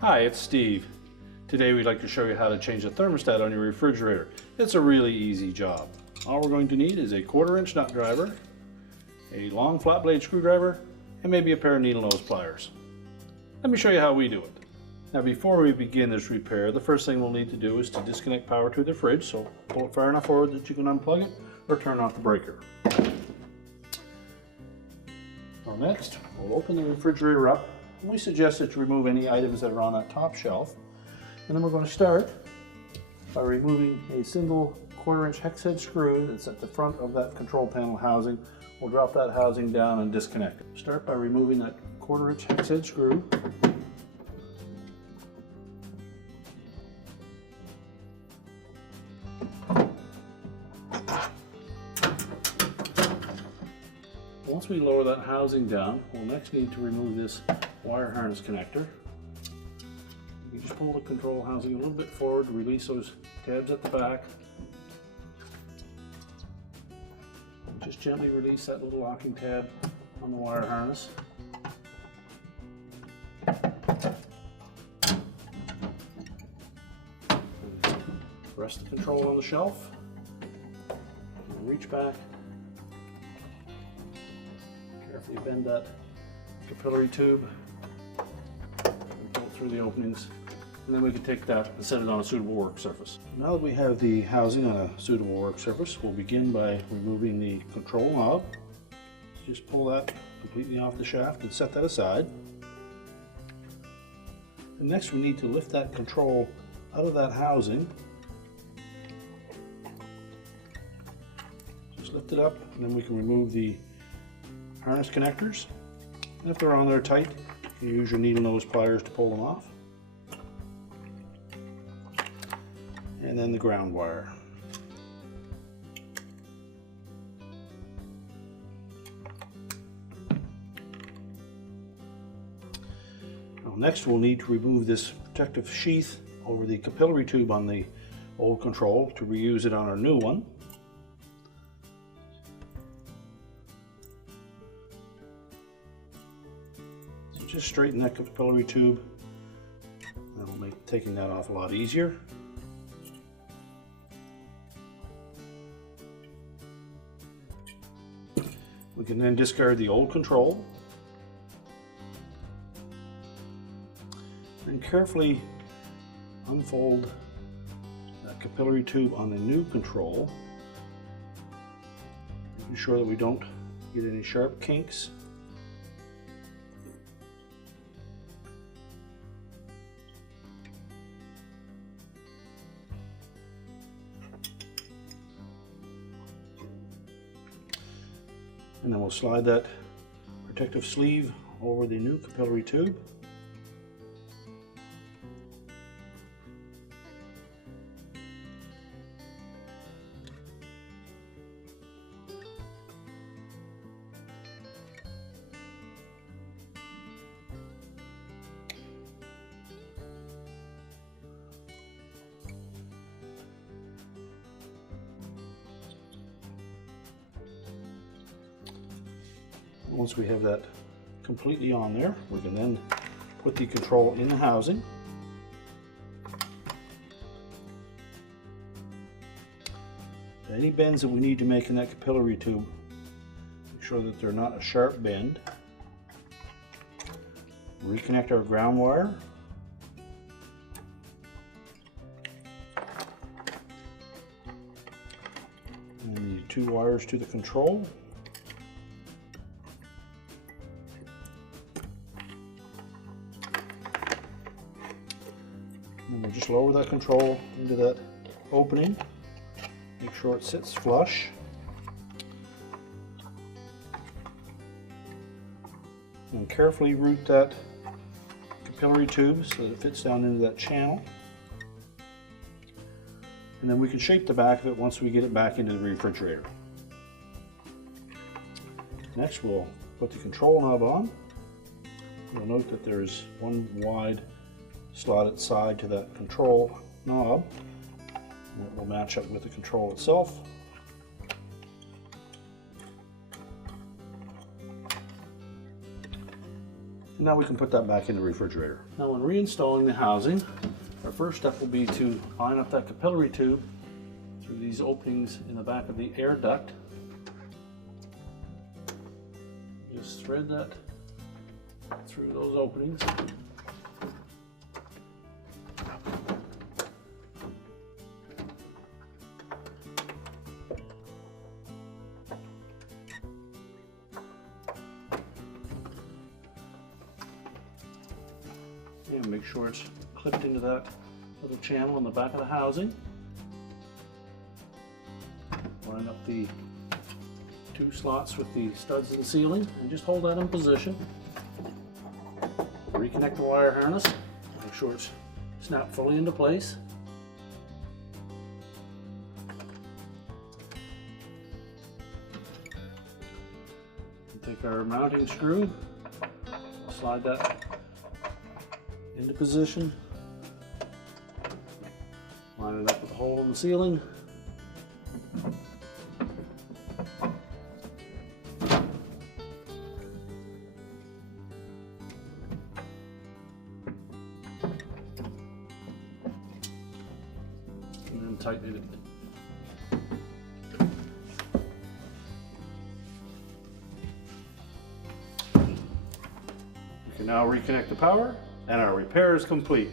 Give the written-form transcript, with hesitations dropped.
Hi, it's Steve. Today we'd like to show you how to change the thermostat on your refrigerator. It's a really easy job. All we're going to need is a 1/4" nut driver, a long flat blade screwdriver, and maybe a pair of needle nose pliers. Let me show you how we do it. Now before we begin this repair, the first thing we'll need to do is to disconnect power to the fridge, so pull it far enough forward that you can unplug it or turn off the breaker. Well, next, we'll open the refrigerator up. We suggest that you remove any items that are on that top shelf. And then we're going to start by removing a single 1/4" hex head screw that's at the front of that control panel housing. We'll drop that housing down and disconnect it. Start by removing that 1/4" hex head screw. Once we lower that housing down, we'll next need to remove this wire harness connector. You just pull the control housing a little bit forward to release those tabs at the back. Just gently release that little locking tab on the wire harness. Rest the control on the shelf. And reach back. Carefully bend that capillary tube and pull it through the openings. And then we can take that and set it on a suitable work surface. Now that we have the housing on a suitable work surface, we'll begin by removing the control knob. Just pull that completely off the shaft and set that aside. And next we need to lift that control out of that housing. Just lift it up and then we can remove the harness connectors. And if they're on there tight, you can use your needle nose pliers to pull them off. And then the ground wire. Now next we'll need to remove this protective sheath over the capillary tube on the old control to reuse it on our new one. So just straighten that capillary tube. That'll make taking that off a lot easier. We can then discard the old control and carefully unfold that capillary tube on the new control, making sure that we don't get any sharp kinks. And then we'll slide that protective sleeve over the new capillary tube. Once we have that completely on there, we can then put the control in the housing. Any bends that we need to make in that capillary tube, make sure that they're not a sharp bend. Reconnect our ground wire. And the two wires to the control. And we'll just lower that control into that opening. Make sure it sits flush. And carefully route that capillary tube so that it fits down into that channel. And then we can shape the back of it once we get it back into the refrigerator. Next we'll put the control knob on. You'll note that there's one wide slotted side to that control knob, and it will match up with the control itself. Now we can put that back in the refrigerator. Now when reinstalling the housing, our first step will be to line up that capillary tube through these openings in the back of the air duct. Just thread that through those openings. And make sure it's clipped into that little channel in the back of the housing. Line up the two slots with the studs in the ceiling and just hold that in position. Reconnect the wire harness, make sure it's snapped fully into place. Take our mounting screw, slide that into position, line it up with the hole in the ceiling. And then tighten it. You can now reconnect the power, and our repair is complete.